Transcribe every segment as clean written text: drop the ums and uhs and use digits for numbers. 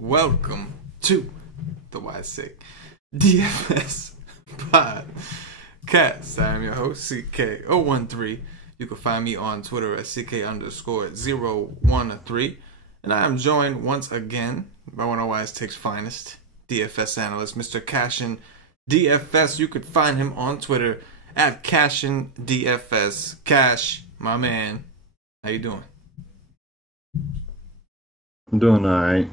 welcome to the YC DFS podcast. I am your host, CK013. You can find me on Twitter at CK_013. And I am joined once again by one of YS's finest DFS analysts, Mr. CashinDFS. You could find him on Twitter at CashinDFS. Cash, my man, how you doing? I'm doing all right.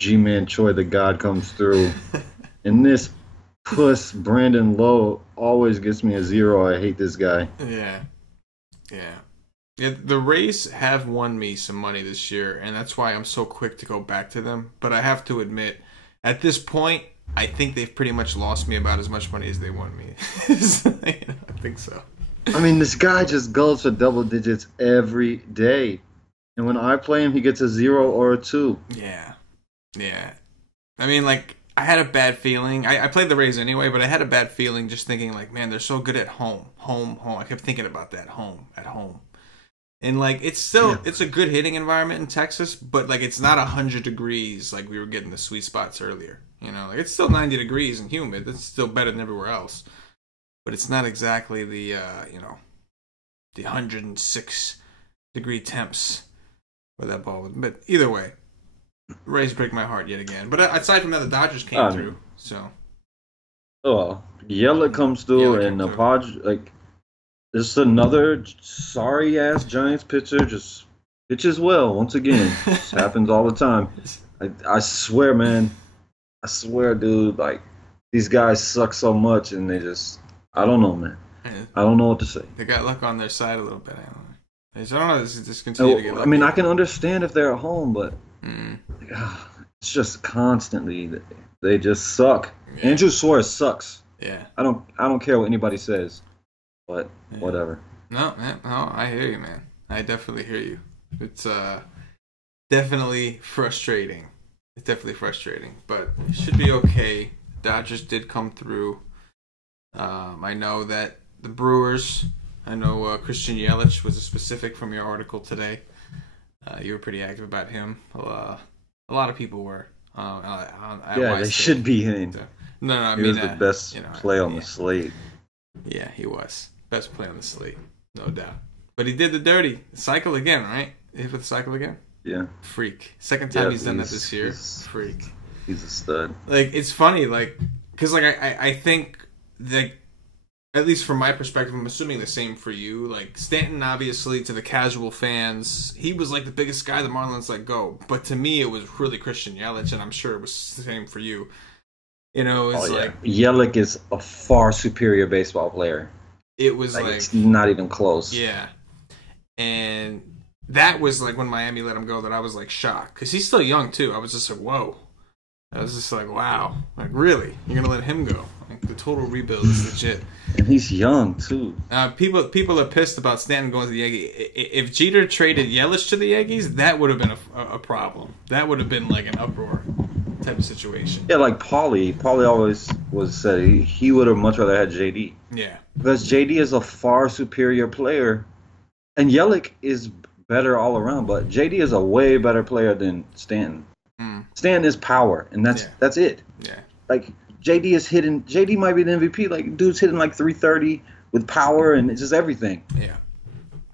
G-Man Choi, the God, comes through. And this puss, Brandon Lowe, always gets me a 0. I hate this guy. Yeah. The Rays have won me some money this year, and that's why I'm so quick to go back to them. But I have to admit, at this point, I think they've pretty much lost me about as much money as they won me. I think so. I mean, this guy just goes for double digits every day. And when I play him, he gets a 0 or a 2. Yeah. I mean, like, I had a bad feeling. I played the Rays anyway, but I had a bad feeling just thinking, like, man, they're so good at home. I kept thinking about that, at home. And, like, it's a good hitting environment in Texas, but, like, it's not 100 degrees like we were getting the sweet spots earlier. You know, like, it's still 90 degrees and humid. It's still better than everywhere else. But it's not exactly the 106 degree temps where that ball was. But either way, Rays break my heart yet again. But aside from that, the Dodgers came through. So, Yelich comes through, and the Padres, like, this another sorry ass Giants pitcher just pitches well once again. This happens all the time. I swear, man. I swear, dude. Like, these guys suck so much, and they just, I don't know, man. I don't know what to say. They got luck on their side a little bit. I don't know. Just continue to get lucky. I mean, I can understand if they're at home, but it's just constantly they just suck. Yeah. Andrew Suarez sucks. Yeah. I don't care what anybody says, but whatever. No, man. No, I hear you, man. I definitely hear you. It's definitely frustrating. It's definitely frustrating, but it should be okay. Dodgers did come through. I know that the Brewers. I know Christian Yelich was a specific from your article today. You were pretty active about him. A lot of people were. They should be in. No, he was the best play on the slate. Yeah, he was. Best play on the slate, no doubt. But he did the dirty. Cycle again, right? He hit for the cycle again? Yeah. Freak. Second time he's done that this year. Freak. He's a stud. Like, it's funny, like, because, like, I think that, at least from my perspective, I'm assuming the same for you. Like, Stanton, obviously, to the casual fans, he was, like, the biggest guy the Marlins let go. But to me, it was really Christian Yelich, and I'm sure it was the same for you. You know, it's like... Yelich is a far superior baseball player. It was like... It's not even close. Yeah. And that was, like, when Miami let him go that I was, like, shocked. Because he's still young, too. I was just like, whoa. I was just like, wow. Like, really? You're going to let him go? Like, the total rebuild is legit. And he's young, too. People are pissed about Stanton going to the Yankees. If Jeter traded Yelich to the Yankees, that would have been a problem. That would have been, like, an uproar type of situation. Yeah, like Paulie. Paulie always said he would have much rather had JD. Yeah. Because JD is a far superior player. And Yelich is better all around. But JD is a way better player than Stanton. Stanton is power, and that's it. Yeah. Like, JD might be the MVP. Like, dude's hitting like 330 with power, and it's just everything. Yeah.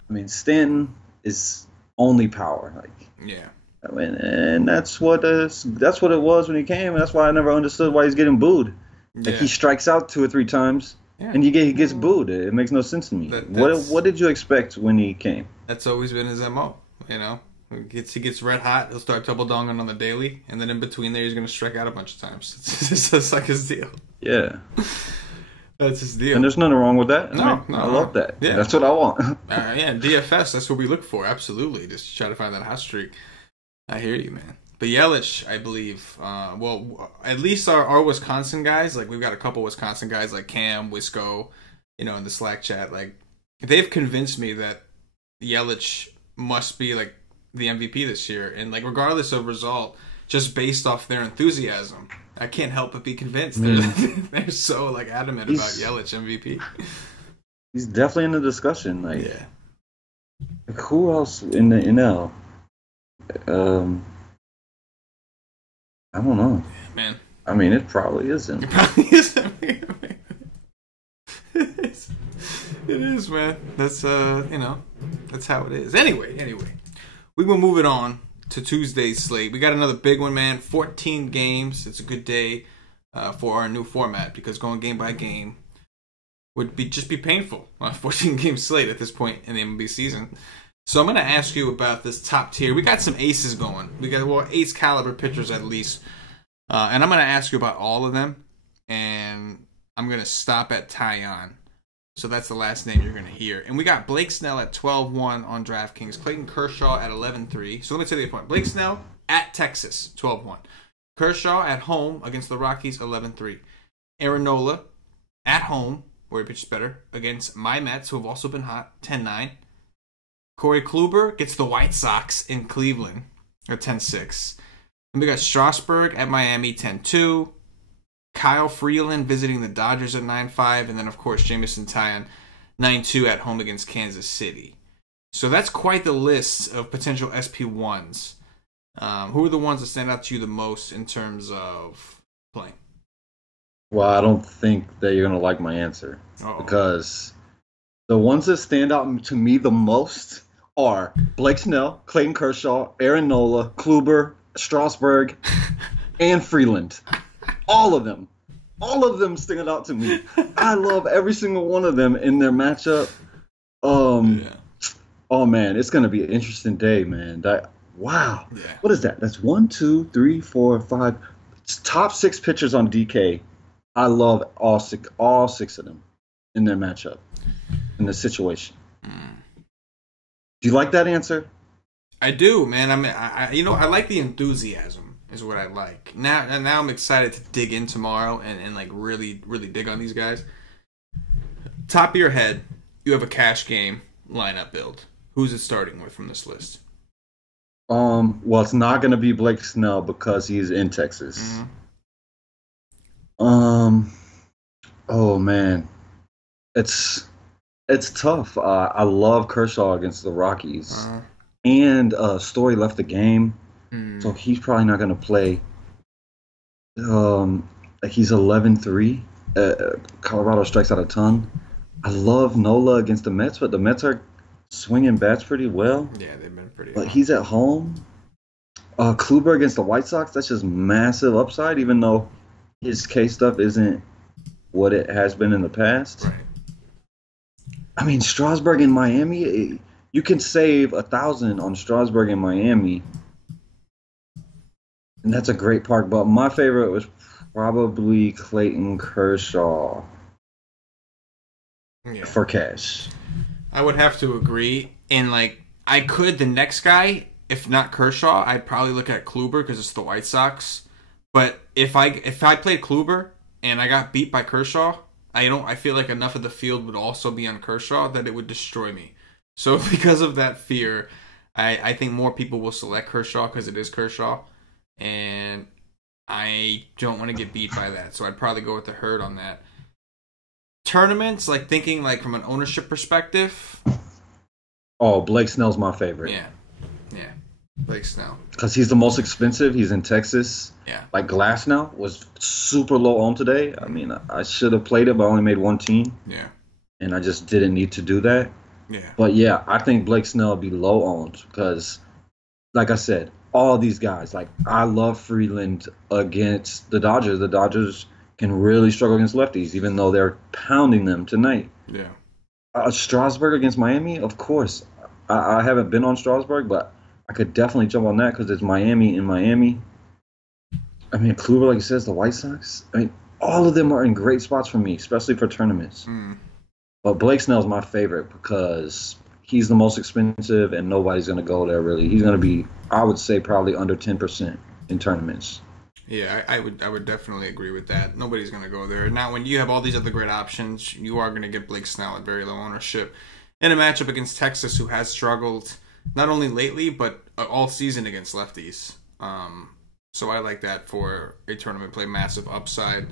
I mean, Stanton is only power. Like, yeah. I mean, and that's what it was when he came. And that's why I never understood why he's getting booed. Like, he strikes out 2 or 3 times, and he gets booed. It makes no sense to me. What did you expect when he came? That's always been his MO. You know. He gets red hot. He'll start double donging on the daily, and then in between there, he's gonna strike out a bunch of times. It's just like his deal. Yeah, that's his deal. And there's nothing wrong with that. No, I love that. Yeah, that's what I want. DFS. That's what we look for. Absolutely, just try to find that hot streak. I hear you, man. But Yelich, I believe, at least our Wisconsin guys, like we've got a couple Wisconsin guys like Cam, Wisco, in the Slack chat, like they've convinced me that Yelich must be like the MVP this year, and like regardless of result, just based off their enthusiasm, I can't help but be convinced. They're so like adamant about Yelich MVP. He's definitely in the discussion. Like, who else in the NL? I don't know. Man. I mean, it probably isn't. It probably isn't. It is. It is, man. That's that's how it is. Anyway, we will move it on to Tuesday's slate. We got another big one, man. 14 games. It's a good day for our new format because going game by game would just be painful on a 14 game slate at this point in the MLB season. So I'm going to ask you about this top tier. We got some aces going. We got ace caliber pitchers at least. And I'm going to ask you about all of them. And I'm going to stop at Tyon. So that's the last name you're going to hear. And we got Blake Snell at 12-1 on DraftKings. Clayton Kershaw at 11-3. So let me tell you the point. Blake Snell at Texas, 12-1. Kershaw at home against the Rockies, 11-3. Aaron Nola at home, where he pitches better, against my Mets, who have also been hot, 10-9. Corey Kluber gets the White Sox in Cleveland at 10-6. And we got Strasburg at Miami, 10-2. Kyle Freeland visiting the Dodgers at 9-5. And then, of course, Jameson Taillon, 9-2 at home against Kansas City. So that's quite the list of potential SP1s. Who are the ones that stand out to you the most in terms of playing? Well, I don't think that you're going to like my answer. Uh-oh. Because the ones that stand out to me the most are Blake Snell, Clayton Kershaw, Aaron Nola, Kluber, Strasburg, and Freeland. All of them. All of them stand out to me. I love every single one of them in their matchup. Oh, man, it's going to be an interesting day, man. Wow. Yeah. What is that? That's 1, 2, 3, 4, 5. It's top 6 pitchers on DK. I love all six of them in their matchup, in the situation. Do you like that answer? I do, man. I like the enthusiasm is what I like. Now I'm excited to dig in tomorrow and like really, really dig on these guys. Top of your head, you have a cash game lineup build. Who's it starting with from this list? Well, it's not going to be Blake Snell because he's in Texas. Mm-hmm. Oh man, it's tough. I love Kershaw against the Rockies, and Story left the game, so he's probably not going to play. He's 11-3. Colorado strikes out a ton. I love Nola against the Mets, but the Mets are swinging bats pretty well. Yeah, they've been pretty. But he's at home. Kluber against the White Sox. That's just massive upside, even though his K stuff isn't what it has been in the past. Right. I mean, Strasburg in Miami, you can save 1,000 on Strasburg in Miami, and that's a great park. But my favorite was probably Clayton Kershaw for cash. I would have to agree. And the next guy, if not Kershaw, I'd probably look at Kluber because it's the White Sox. But if I played Kluber and I got beat by Kershaw, I feel like enough of the field would also be on Kershaw that it would destroy me. So because of that fear, I think more people will select Kershaw because it is Kershaw, and I don't want to get beat by that. So I'd probably go with the herd on that. Tournaments, thinking from an ownership perspective. Oh, Blake Snell's my favorite. Yeah. Blake Snell. Because he's the most expensive. He's in Texas. Yeah. Glasnow was super low on today. I mean, I should have played it, but I only made one team. Yeah. And I just didn't need to do that. Yeah. But yeah, I think Blake Snell will be low owned because, like I said, all these guys, I love Freeland against the Dodgers. The Dodgers can really struggle against lefties, even though they're pounding them tonight. Yeah. Strasburg against Miami, of course. I haven't been on Strasburg, but I could definitely jump on that because it's Miami in Miami. I mean, Kluber, like you said, the White Sox. I mean, all of them are in great spots for me, especially for tournaments. But Blake Snell's my favorite because he's the most expensive and nobody's going to go there, really. He's going to be, I would say, probably under 10% in tournaments. Yeah, I would definitely agree with that. Nobody's going to go there. Now, when you have all these other great options, you are going to get Blake Snell at very low ownership in a matchup against Texas, who has struggled not only lately, but all season against lefties. So I like that for a tournament play, massive upside.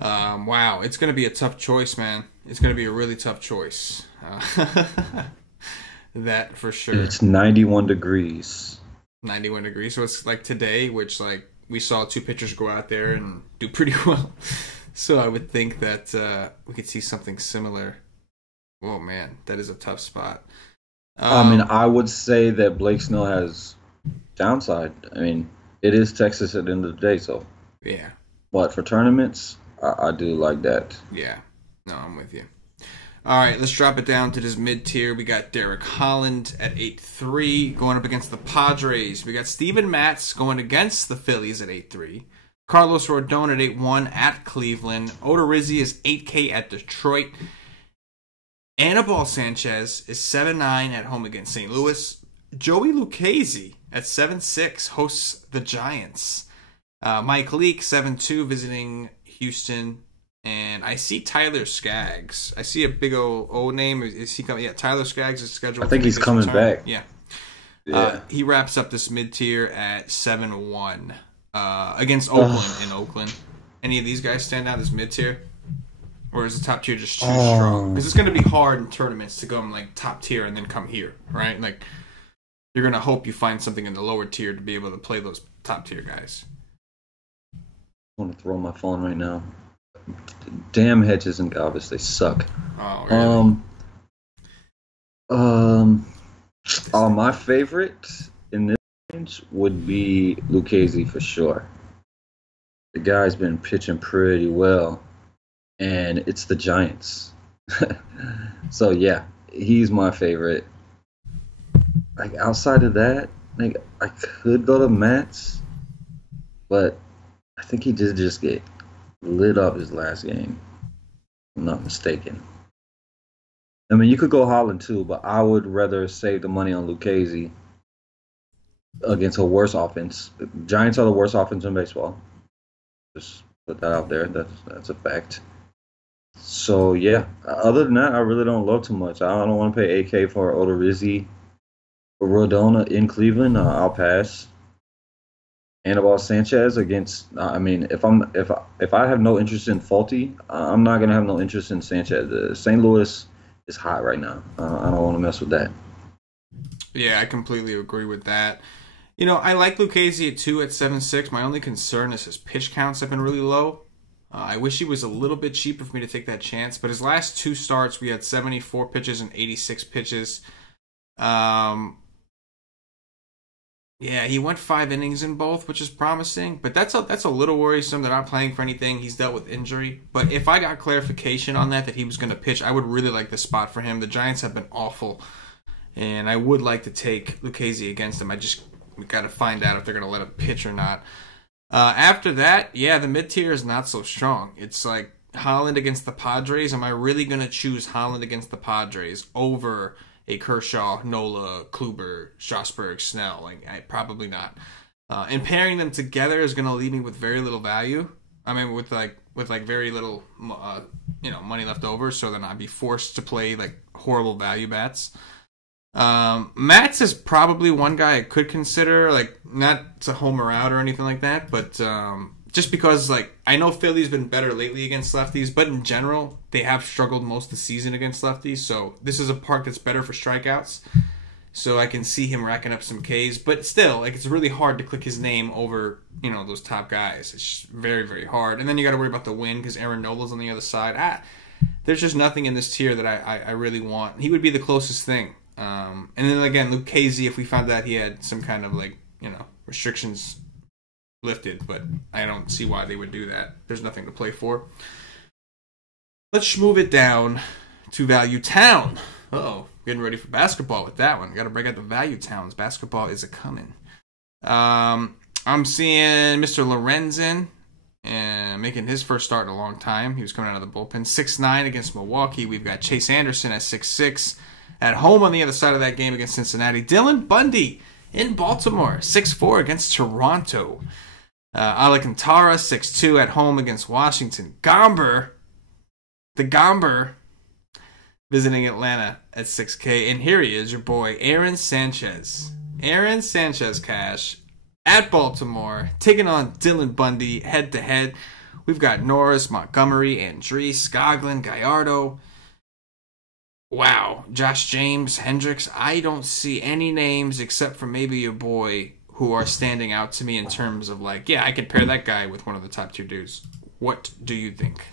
Wow, it's going to be a tough choice, man. It's going to be a really tough choice. That for sure. It's 91 degrees. 91 degrees. So it's like today, which we saw two pitchers go out there and do pretty well. So I would think that we could see something similar. Oh, man, that is a tough spot. I would say that Blake Snell has downside. I mean, it is Texas at the end of the day, so. Yeah. But for tournaments, I do like that. Yeah. No, I'm with you. All right, let's drop it down to this mid-tier. We got Derek Holland at 8-3 going up against the Padres. We got Steven Matz going against the Phillies at 8-3. Carlos Rodon at 8-1 at Cleveland. Odorizzi is 8K at Detroit. Anibal Sanchez is 7-9 at home against St. Louis. Joey Lucchesi at 7-6 hosts the Giants. Mike Leake, 7-2, visiting Houston. And I see Tyler Skaggs. I see a big O name. Is he coming? Yeah, Tyler Skaggs is scheduled. I think he's coming back. Yeah. He wraps up this mid-tier at 7-1 against Oakland in Oakland. Any of these guys stand out as mid-tier? Or is the top tier just too strong? Because it's going to be hard in tournaments to go in like top tier and then come here, right? Like you're going to hope you find something in the lower tier to be able to play those top tier guys. I want to throw my phone right now. Damn Hedges and Galvis, they suck. Oh, really? My favorite in this range would be Lucchesi for sure. The guy's been pitching pretty well, and it's the Giants. So yeah, he's my favorite. Like outside of that, like I could go to Mats, but I think he did just get lit up his last game, if I'm not mistaken. I mean, you could go Holland too, but I would rather save the money on Lucchesi against a worse offense. The Giants are the worst offense in baseball. Just put that out there. That's a fact. So yeah, other than that, I really don't love too much. I don't want to pay AK for Odorizzi or Rodona in Cleveland. I'll pass. Anibal Sanchez against. I mean, if I have no interest in Faulty, I'm not gonna have no interest in Sanchez. St. Louis is hot right now. I don't want to mess with that. Yeah, I completely agree with that. You know, I like Lucchesi at 2 at 7-6. My only concern is his pitch counts have been really low. I wish he was a little bit cheaper for me to take that chance. But his last two starts, we had 74 pitches and 86 pitches. Yeah, he went 5 innings in both, which is promising. But that's a little worrisome. They're not playing for anything. He's dealt with injury. But if I got clarification on that he was going to pitch, I would really like the spot for him. The Giants have been awful. And I would like to take Lucchesi against him. We got to find out if they're going to let him pitch or not. After that, yeah, the mid-tier is not so strong. It's like Holland against the Padres. Am I really going to choose Holland against the Padres over a Kershaw, Nola, Kluber, Strasburg, Snell? Like, probably not. And pairing them together is going to leave me with very little value. I mean, with very little, money left over. So then I'd be forced to play like horrible value bats. Matz is probably one guy I could consider, like not to homer out or anything like that, but just because like I know Philly's been better lately against lefties, but in general they have struggled most of the season against lefties. So this is a park that's better for strikeouts. So I can see him racking up some Ks, but still, like it's really hard to click his name over those top guys. It's just very, very hard. And then you got to worry about the win because Aaron Nola's on the other side. There's just nothing in this tier that I really want. He would be the closest thing. And then again, Lucchesi, if we found out he had some kind of restrictions lifted, but I don't see why they would do that. There's nothing to play for. Let's move it down to Value Town. Getting ready for basketball with that one. Got to break out the Value Towns. Basketball is a-coming. I'm seeing Mr. Lorenzen making his first start in a long time. He was coming out of the bullpen. 6'9" against Milwaukee. We've got Chase Anderson at 6'6". At home on the other side of that game against Cincinnati. Dylan Bundy in Baltimore, 6'4" against Toronto. Alcantara, 6'2" at home against Washington. The Gomber, visiting Atlanta at 6K. And here he is, your boy, Aaron Sanchez. Aaron Sanchez Cash at Baltimore, taking on Dylan Bundy head-to-head. We've got Norris, Montgomery, Andrees, Skoglund, Gallardo. Wow, Josh James, Hendricks. I don't see any names except for maybe your boy who are standing out to me in terms of like, yeah, I could pair that guy with one of the top 2 dudes. What do you think?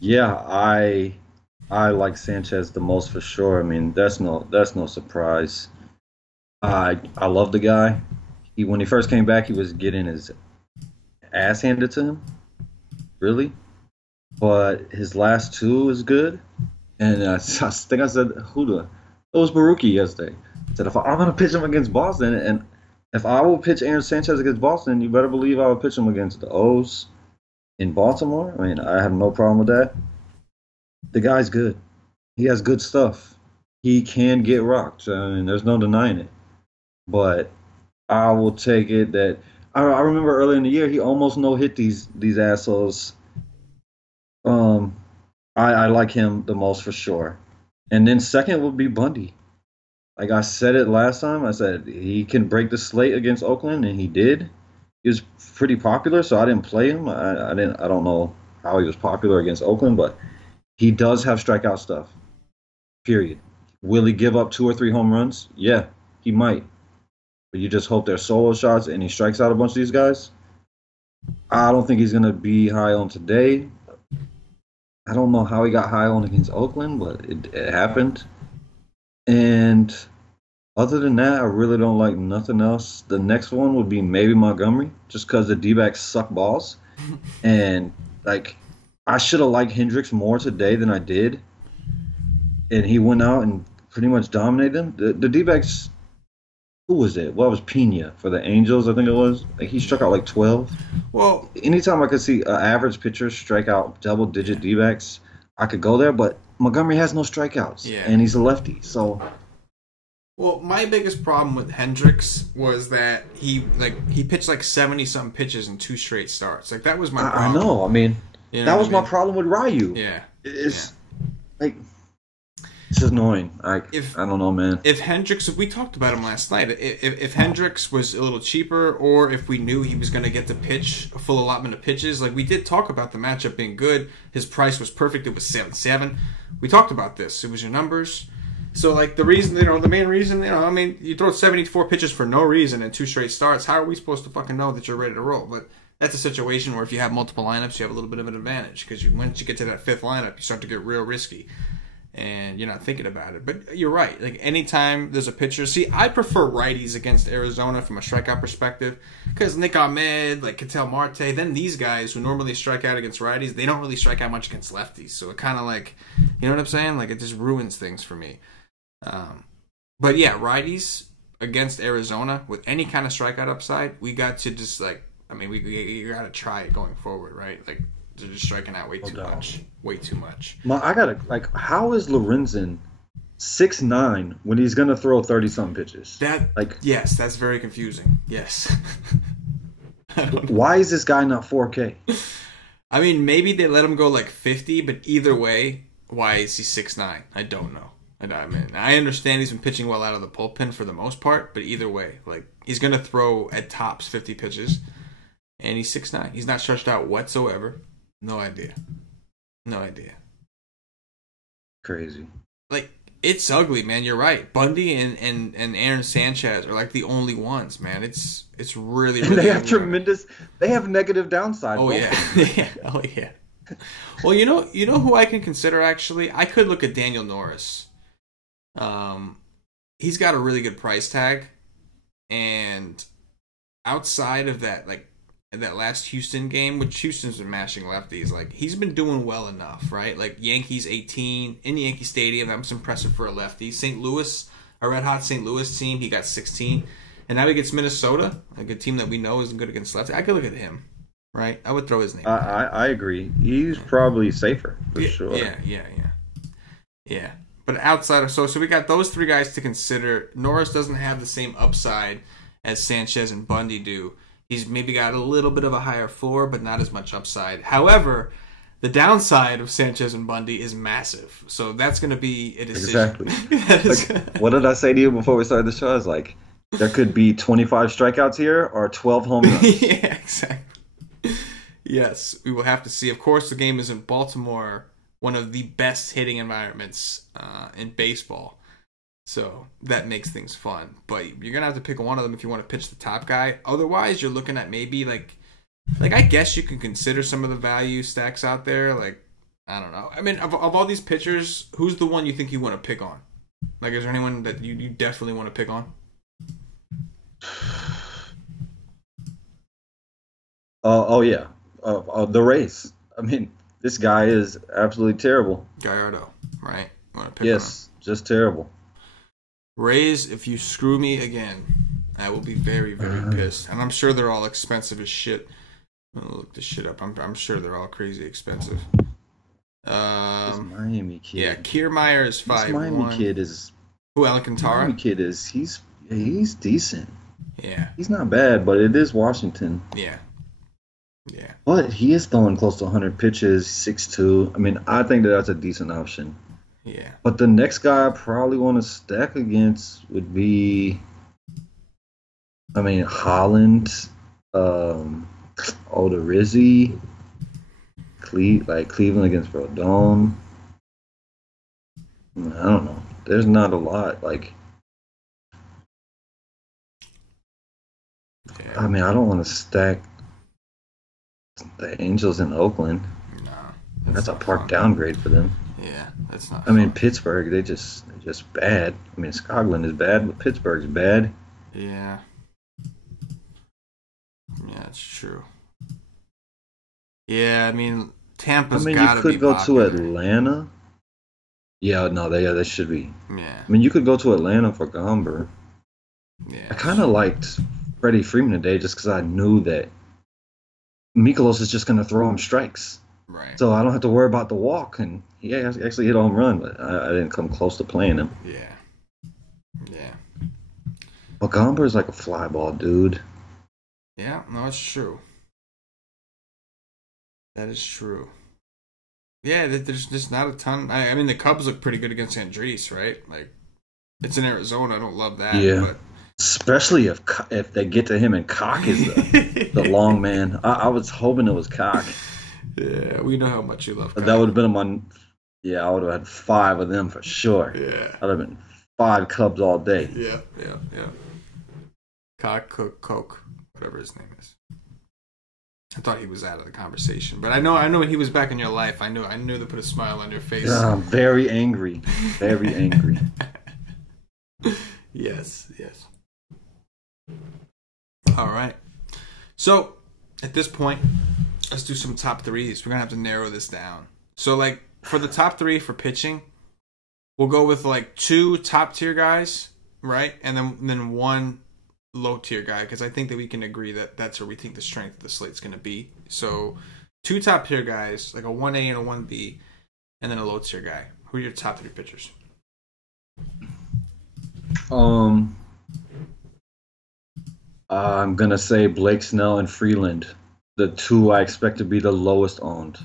Yeah, I like Sanchez the most for sure. I mean, that's no surprise. I love the guy. When he first came back, he was getting his ass handed to him, really. But his last 2 is good. And I think I said it was Baruki yesterday. I said if I'm gonna pitch him against Boston, and if I will pitch Aaron Sanchez against Boston, you better believe I will pitch him against the O's in Baltimore. I mean, I have no problem with that. The guy's good. He has good stuff. He can get rocked. I mean, there's no denying it. But I will take it that I remember earlier in the year he almost no hit these assholes. I like him the most for sure. And then second would be Bundy. Like I said it last time, I said he can break the slate against Oakland, and he did. He was pretty popular, so I didn't play him. I don't know how he was popular against Oakland, but he does have strikeout stuff. Period. Will he give up 2 or 3 home runs? Yeah, he might. But you just hope they're solo shots and he strikes out a bunch of these guys. I don't think he's going to be high on today. I don't know how he got high on against Oakland, but it happened. And other than that, I really don't like nothing else. The next one would be maybe Montgomery, just because the D-backs suck balls. And, like, I should have liked Hendricks more today than I did. And he went out and pretty much dominated them. The D-backs, who was it? Well, it was Pena for the Angels, I think it was. Like, he struck out like 12. Well, anytime I could see an average pitcher strike out double-digit D-backs, I could go there. But Montgomery has no strikeouts, and he's a lefty. So, well, my biggest problem with Hendricks was that he pitched like 70-something pitches in 2 straight starts. Like that was my problem. I know. I mean, that was my problem with Ryu. Yeah, it's like. It's annoying. I don't know, man. If Hendricks, we talked about him last night. If Hendricks was a little cheaper, or if we knew he was going to get to pitch a full allotment of pitches, like we did talk about the matchup being good. His price was perfect. It was 7-7. We talked about this. It was your numbers. So like the reason, the main reason, I mean, you throw 74 pitches for no reason in 2 straight starts. How are we supposed to fucking know that you're ready to roll? But that's a situation where if you have multiple lineups, you have a little bit of an advantage because once you get to that 5th lineup, you start to get real risky. And you're not thinking about it. But you're right. Like, anytime there's a pitcher... See, I prefer righties against Arizona from a strikeout perspective. Because Nick Ahmed, like Ketel Marte, then these guys who normally strike out against righties, they don't really strike out much against lefties. So it kind of like... You know what I'm saying? Like, it just ruins things for me. But yeah, righties against Arizona with any kind of strikeout upside, we got to just, like... I mean, we got to try it going forward, right? Like... They're just striking out way too much. Way too much. I gotta how is Lorenzen 6'9" when he's gonna throw 30-something pitches? Yes, that's very confusing. Yes. Why is this guy not 4K? I mean, maybe they let him go like 50, but either way, why is he 6'9"? I don't know. I mean, I understand he's been pitching well out of the bullpen for the most part, but either way, like he's gonna throw at tops 50 pitches, and he's 6'9". He's not stretched out whatsoever. No idea. Crazy. Like, it's ugly, man. You're right. Bundy and Aaron Sanchez are like the only ones, man. It's really, really. They have tremendous. They have negative downside. Oh yeah. Oh yeah. Well, you know who I can consider actually. I could look at Daniel Norris. He's got a really good price tag, and outside of that, like. That last Houston game, which Houston's been mashing lefties, like he's been doing well enough, right? Like Yankees 18 in Yankee Stadium, that was impressive for a lefty. St. Louis, a red hot St. Louis team, he got 16, and now he gets Minnesota, like a team that we know isn't good against lefties. I could look at him, right? I would throw his name. I agree. He's probably safer for sure. Yeah. But outside of so we got those 3 guys to consider. Norris doesn't have the same upside as Sanchez and Bundy do. He's maybe got a little bit of a higher floor, but not as much upside. However, the downside of Sanchez and Bundy is massive. So that's going to be a decision. Exactly. What did I say to you before we started the show? I was like, there could be 25 strikeouts here or 12 home runs. Yeah, exactly. Yes, we will have to see. Of course, the game is in Baltimore, one of the best hitting environments in baseball. So that makes things fun. But you're going to have to pick one of them if you want to pitch the top guy. Otherwise, you're looking at maybe like I guess you can consider some of the value stacks out there. Like, I don't know. I mean, of all these pitchers, who's the one you think you want to pick on? Like, is there anyone that you definitely want to pick on? Oh yeah. The Rays. I mean, this guy is absolutely terrible. Gallardo, right? Want to pick yes, on just terrible. Rays, if you screw me again, I will be very, very pissed. And I'm sure they're all expensive as shit. I'm gonna look this shit up. I'm sure they're all crazy expensive. This Miami kid. Yeah, Kiermaier is 5'1". This Miami kid is. Who, Alcantara? Miami kid is. He's decent. Yeah. He's not bad, but it is Washington. Yeah. Yeah. But he is throwing close to 100 pitches, 6'2". I mean, I think that's a decent option. Yeah. But the next guy I probably want to stack against would be, I mean, Holland, Odorizzi, Cleveland against Rodon. I don't know. There's not a lot. Like, yeah. I mean, I don't want to stack the Angels in Oakland. No. That's a park downgrade for them. Yeah, that's not. I mean, Pittsburgh, they're just bad. I mean, Skoglund is bad, but Pittsburgh's bad. Yeah. Yeah, it's true. Yeah, I mean, Tampa's gotta be you could go popular. to Atlanta. Yeah, no, they should be. Yeah. I mean, you could go to Atlanta for Gomber. Yeah. I kind of liked Freddie Freeman today just because I knew that Mikolas is just going to throw him strikes. Right. So I don't have to worry about the walk. And he actually hit a home run, but I didn't come close to playing him. Yeah. Yeah. But Gomber is like a fly ball dude. Yeah, no, it's true. That is true. Yeah, there's just not a ton. I mean, the Cubs look pretty good against Andres, right? Like, it's in Arizona. I don't love that. Yeah. But... especially if they get to him and Cock is the long man. I was hoping it was Cock. Yeah, we know how much you love Cock. That would have been one. Yeah, I would have had 5 of them for sure. Yeah. I'd have been 5 Cubs all day. Yeah. Cock, Coke, whatever his name is. I thought he was out of the conversation, but I know when he was back in your life, I knew to put a smile on your face. I'm very angry. Very angry. Yes. All right. So, at this point, let's do some top threes. We're going to have to narrow this down. So, like, for the top 3 for pitching, we'll go with, like, 2 top-tier guys, right? And then 1 low-tier guy, because I think that we can agree that that's where we think the strength of the slate's going to be. So, 2 top-tier guys, like a 1A and a 1B, and then a low-tier guy. Who are your top 3 pitchers? I'm gonna say Blake Snell and Freeland, the 2 I expect to be the lowest owned.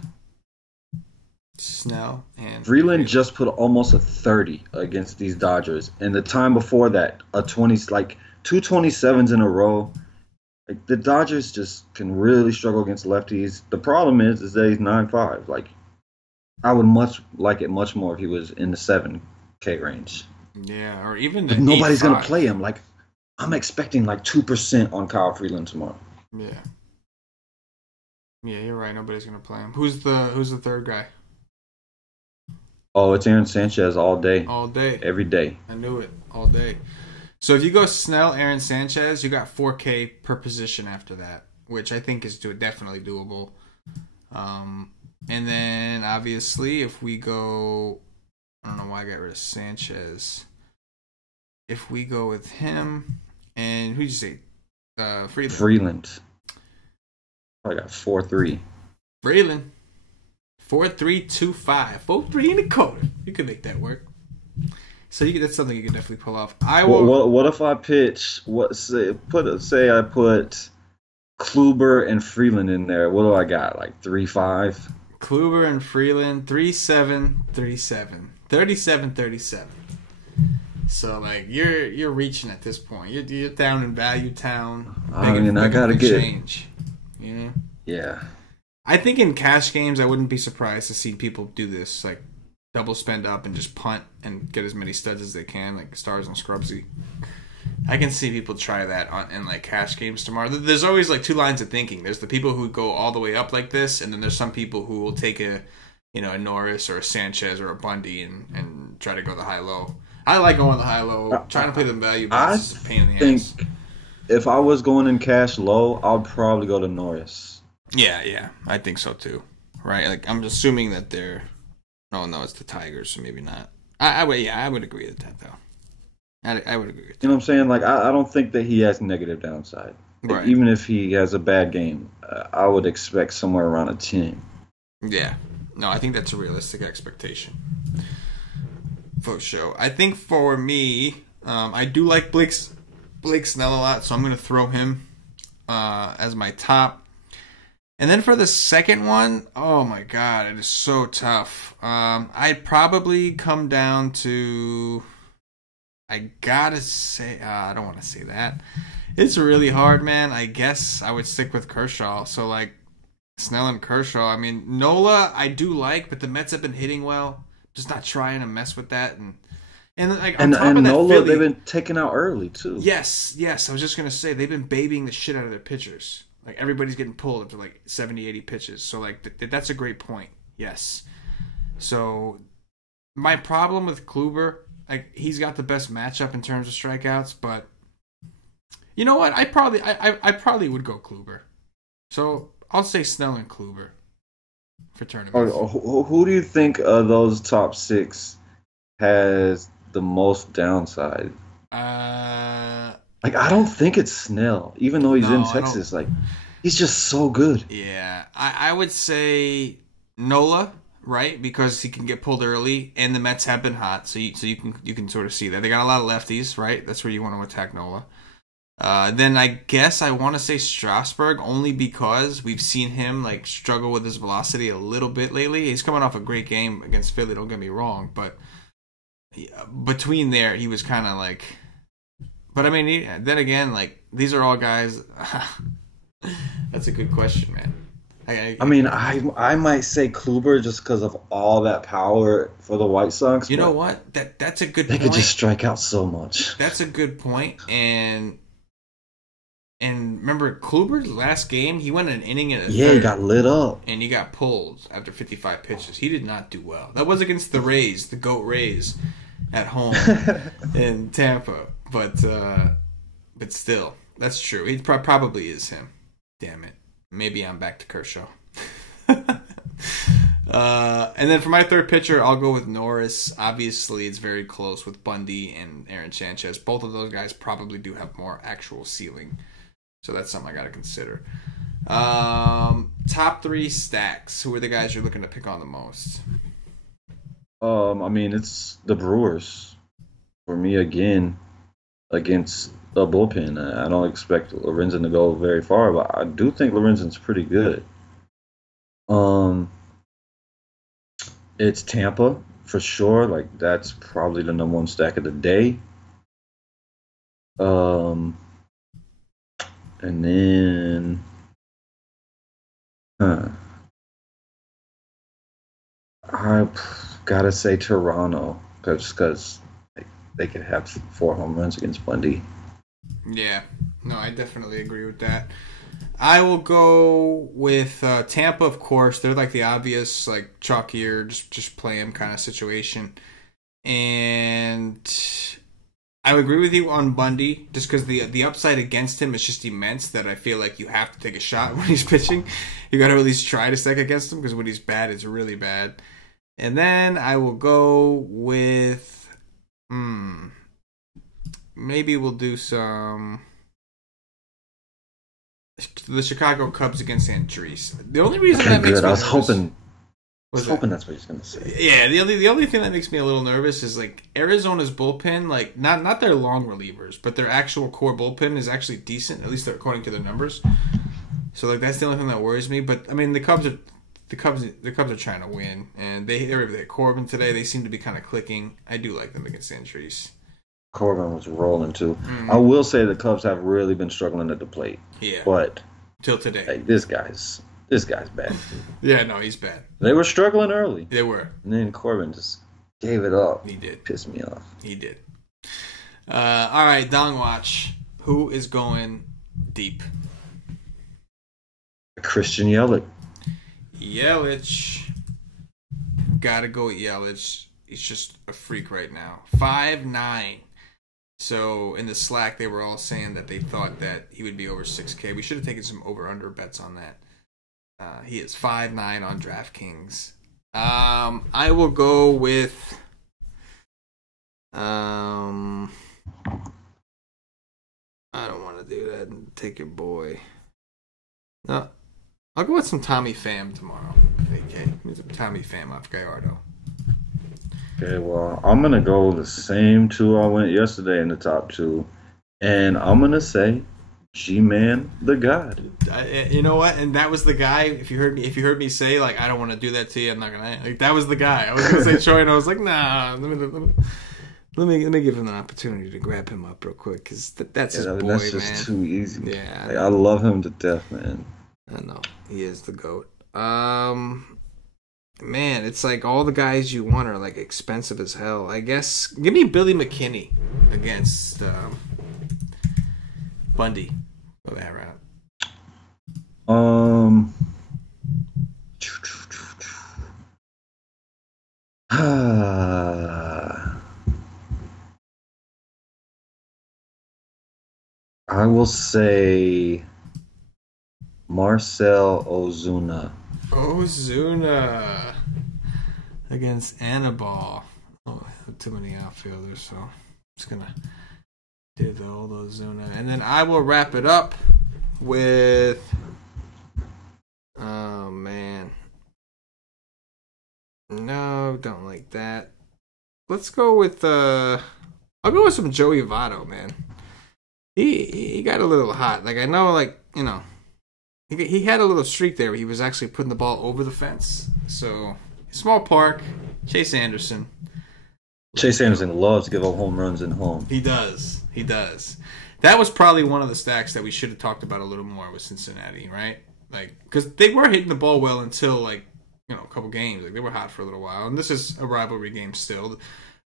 Snell and Freeland just put almost a 30 against these Dodgers, and the time before that, a 20, like 2 27s in a row. Like, the Dodgers just can really struggle against lefties. The problem is that he's 9.5. Like, I would like it much more if he was in the 7K range. Yeah, or even the nobody's 8-5. gonna play him. Like, I'm expecting like 2% on Kyle Freeland tomorrow. Yeah, you're right. Nobody's gonna play him. Who's the third guy? Oh, it's Aaron Sanchez all day. All day. Every day. I knew it. All day. So if you go Snell, Aaron Sanchez, you got 4K per position after that, which I think is definitely doable. And then obviously if we go, I don't know why I got rid of Sanchez. If we go with him, and who'd you say? Freeland. I got 4-3. Freeland. 4.325. 4.3 and a quarter. You can make that work. So that's something you can definitely pull off. What if I pitch? Say I put Kluber and Freeland in there. What do I got? Like 3.5. Kluber and Freeland 3.7, 3.7, 37. So like you're reaching at this point. You're down in value town. I mean, I gotta get change. You know? Yeah. I think in cash games, I wouldn't be surprised to see people do this. Like double spend up and just punt and get as many studs as they can, like Stars and Scrubsy. I can see people try that in like cash games tomorrow. There's always like two lines of thinking. There's the people who go all the way up like this, and then there's some people who will take a Norris or a Sanchez or a Bundy and try to go the high-low. I like going the high-low. Trying to play the value, but it's just a pain in the ass. If I was going in cash low, I'd probably go to Norris. Yeah, I think so too. Right? Like I'm assuming that they're. Oh no, it's the Tigers, so maybe not. I would agree with that though. I would agree with that. You know what I'm saying? Like I don't think that he has negative downside. Like, even if he has a bad game, I would expect somewhere around a 10. Yeah. No, I think that's a realistic expectation. For sure. I think for me, I do like Blake Snell a lot, so I'm going to throw him as my top. And then for the second one, oh my god, it is so tough. I'd probably come down to... I gotta say... I don't want to say that. It's really hard, man. I guess I would stick with Kershaw. So, like, Snell and Kershaw. I mean, Nola I do like, but the Mets have been hitting well. Just not trying to mess with that. And like on top of that, Nola, Philly, they've been taken out early, too. Yes. I was just going to say, they've been babying the shit out of their pitchers. Like, everybody's getting pulled up to, like, 70, 80 pitches. So, like, that's a great point. Yes. So, my problem with Kluber, like, he's got the best matchup in terms of strikeouts, but you know what? I probably would go Kluber. So, I'll say Snell and Kluber for tournaments. Who do you think of those top 6 has the most downside? Like, I don't think it's Snell, even though he's in Texas. Like, he's just so good. Yeah, I would say Nola, right? Because he can get pulled early, and the Mets have been hot, so you can sort of see that. They got a lot of lefties, right? That's where you want to attack Nola. Then I guess I want to say Strasburg, only because we've seen him like struggle with his velocity a little bit lately. He's coming off a great game against Philly, don't get me wrong, but between there, he was kind of like... But I mean, then again, like, these are all guys... That's a good question, man. I might say Kluber just because of all that power for the White Sox. You know what? That's a good point. They could just strike out so much. That's a good point. And remember, Kluber's last game, he went an inning in a third. He got lit up. And he got pulled after 55 pitches. He did not do well. That was against the Rays, the GOAT Rays, at home in Tampa. But still, that's true. He probably is him. Damn it. Maybe I'm back to Kershaw. And then for my third pitcher, I'll go with Norris. Obviously, it's very close with Bundy and Aaron Sanchez. Both of those guys probably do have more actual ceiling. So that's something I got to consider. Top 3 stacks. Who are the guys you're looking to pick on the most? It's the Brewers. For me, again, against the bullpen. I don't expect Lorenzen to go very far, but I do think Lorenzen's pretty good. It's Tampa for sure. Like, that's probably the number 1 stack of the day. And then, I gotta say Toronto, because they could have 4 home runs against Bundy. Yeah, no, I definitely agree with that. I will go with Tampa, of course. They're like the obvious, like, chalkier, just play him kind of situation. And I would agree with you on Bundy, just because the upside against him is just immense, that I feel like you have to take a shot when he's pitching. You got to at least try to stack against him, because when he's bad, it's really bad. And then I will go with... Maybe we'll do the Chicago Cubs against Andres. The only reason that makes me nervous, I was hoping that's what he's going to say. Yeah, the only thing that makes me a little nervous is, like, Arizona's bullpen, like, not their long relievers, but their actual core bullpen is actually decent, at least according to their numbers. So, like, that's the only thing that worries me. But I mean, the Cubs are trying to win, and they were able to hit Corbin today. They seem to be kind of clicking. I do like them against Andres. Corbin was rolling too. I will say the Cubs have really been struggling at the plate. Yeah. But till today, this guy's This guy's bad. Yeah, no, he's bad. They were struggling early. They were. And then Corbin just gave it up. He did. Pissed me off. He did. All right, Dong Watch. Who is going deep? Christian Yelich. Yelich. Gotta go with Yelich. He's just a freak right now. 5'9". So in the Slack, they were all saying that they thought that he would be over 6K. We should have taken some over-under bets on that. He is 5'9" on DraftKings. I will go with... I don't want to do that and take your boy. No, I'll go with some Tommy Pham tomorrow. Okay, some Tommy Pham off Gallardo. Okay, well, I'm going to go the same two I went yesterday in the top two. And I'm going to say G-Man the God. You know what? And that was the guy, if you heard me say, like, I don't want to do that to you, I'm not going to. Like, that was the guy. I was going to say Troy, and I was like, nah, let me give him an opportunity to grab him up real quick, because that's his boy, that's just man. too easy. Yeah. Like, I love him to death, man. I know. He is the GOAT. Man, it's like all the guys you want are like expensive as hell. I guess give me Billy McKinney against Bundy for that round. I will say Marcell Ozuna. Ozuna against Anibal. Oh, I have too many outfielders, so I'm just gonna do the old Ozuna, and then I will wrap it up with. Oh man, no, don't like that. Let's go with I'll go with some Joey Votto, man. He got a little hot. Like I know, like you know. He had a little streak there where he was actually putting the ball over the fence. So, small park, Chase Anderson. Chase Anderson loves to give up home runs in home. He does. He does. That was probably one of the stacks that we should have talked about a little more with Cincinnati, right? Like, because they were hitting the ball well until, like, you know, a couple games. Like, they were hot for a little while. And this is a rivalry game still.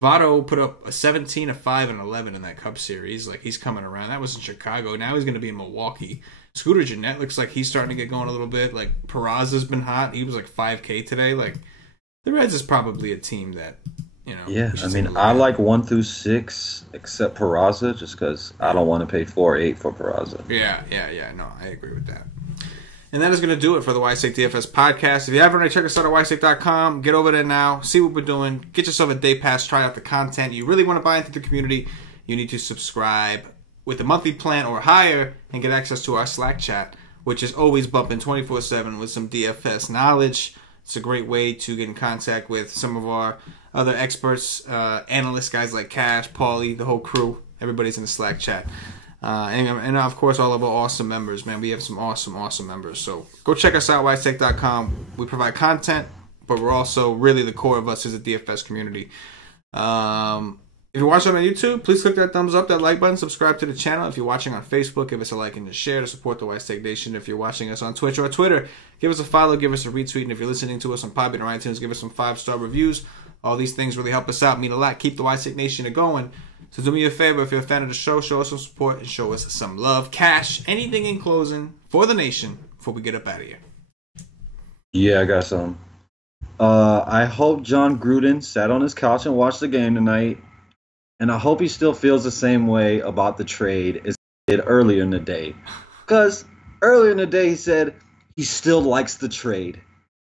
Votto put up a 17, a 5, and 11 in that Cup Series. Like, he's coming around. That was in Chicago. Now he's going to be in Milwaukee. Scooter Gennett looks like he's starting to get going a little bit. Like, Peraza's been hot. He was like 5K today. Like, the Reds is probably a team that, you know. Yeah, I mean, I like 1 through 6, except Peraza, just because I don't want to pay 4-8 for Peraza. Yeah. No, I agree with that. And that is going to do it for the Ysake DFS podcast. If you haven't already, check us out at ysake.com. Get over there now. See what we're doing. Get yourself a day pass. Try out the content. You really want to buy into the community, you need to subscribe with a monthly plan or higher and get access to our Slack chat, which is always bumping 24/7 with some DFS knowledge. It's a great way to get in contact with some of our other experts, analysts, guys like Cash, Paulie, the whole crew. Everybody's in the Slack chat. And of course, all of our awesome members, man. We have some awesome members. So go check us out, ysake.com. We provide content, but we're also really the core of us is a DFS community. If you're watching on YouTube, please click that thumbs up, that like button, subscribe to the channel. If you're watching on Facebook, give us a like and a share to support the Ysake Nation. If you're watching us on Twitch or Twitter, give us a follow, give us a retweet. And if you're listening to us on Podbean or iTunes, give us some 5-star reviews. All these things really help us out, mean a lot, keep the Ysake Nation going. So do me a favor, if you're a fan of the show us some support and show us some love. Cash, anything in closing for the nation before we get up out of here? Yeah, I got some. I hope John Gruden sat on his couch and watched the game tonight. And I hope he still feels the same way about the trade as he did earlier in the day. Because earlier in the day he said he still likes the trade.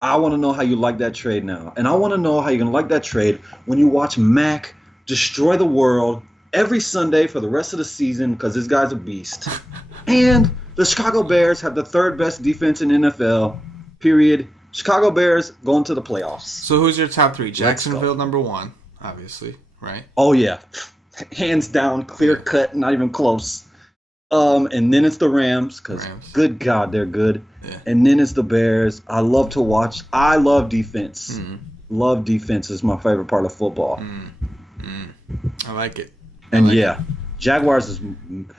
I want to know how you like that trade now. And I want to know how you're going to like that trade when you watch Mac destroy the world every Sunday for the rest of the season because this guy's a beast. And the Chicago Bears have the 3rd best defense in NFL, period. Chicago Bears going to the playoffs. So who's your top 3? Jacksonville, number 1, obviously. Right? Oh, yeah. Hands down, clear cut, not even close. And then it's the Rams, because good God, they're good. Yeah. And then it's the Bears. I love to watch. I love defense. Love defense is my favorite part of football. I like it. And yeah, Jaguars is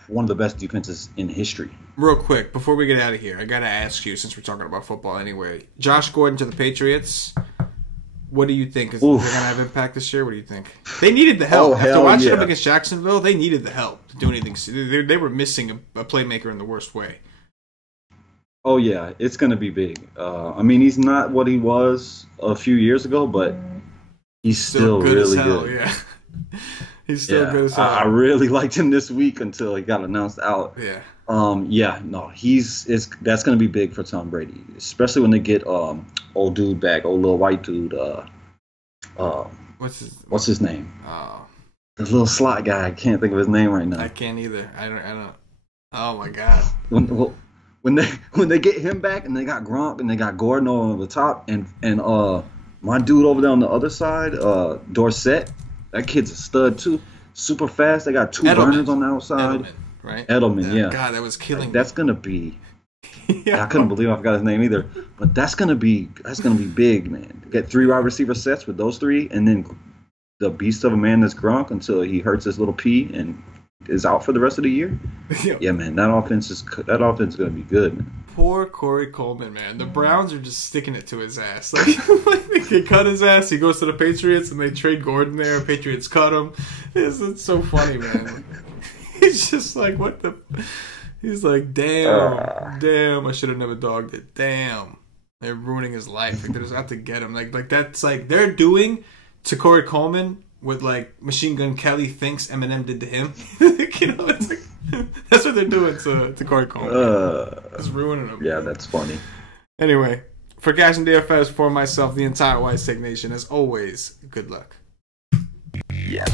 one of the best defenses in history. Real quick, before we get out of here, I gotta ask you, since we're talking about football anyway, Josh Gordon to the Patriots. What do you think? Is they're gonna have impact this year? What do you think? They needed the help. After watching them against Jacksonville, they needed the help to do anything. They were missing a playmaker in the worst way. Oh yeah, it's gonna be big. I mean, he's not what he was a few years ago, but he's still good really as hell, good. Yeah, he's still good as hell. I really liked him this week until he got announced out. Yeah. That's gonna be big for Tom Brady, especially when they get old dude back, old little white dude. What's his name? The little slot guy. I can't think of his name right now. I can't either. I don't. Oh my god. When they get him back and they got Gronk and they got Gordon over the top and my dude over there on the other side, Dorsett, that kid's a stud too. Super fast. They got two burners on the outside. Edelman, right? Edelman, yeah. God, that was killing. That's gonna be. I couldn't believe I forgot his name either. But that's gonna be big, man. Get 3 wide receiver sets with those 3, and then the beast of a man that's Gronk until he hurts his little P and is out for the rest of the year. Yeah, man, that offense is gonna be good, man. Poor Corey Coleman, man. The Browns are just sticking it to his ass. Like they cut his ass. He goes to the Patriots, and they trade Gordon there. Patriots cut him. It's so funny, man. He's just like, what the. He's like, damn, I should have never dogged it. Damn. They're ruining his life. Like, they just have to get him. Like that's like they're doing to Corey Coleman what like Machine Gun Kelly thinks Eminem did to him. You know, it's like, that's what they're doing to Corey Coleman. It's ruining him. Yeah, that's funny. Anyway, for CashinDFS, for myself, the entire White Steak Nation, as always, good luck. Yeah.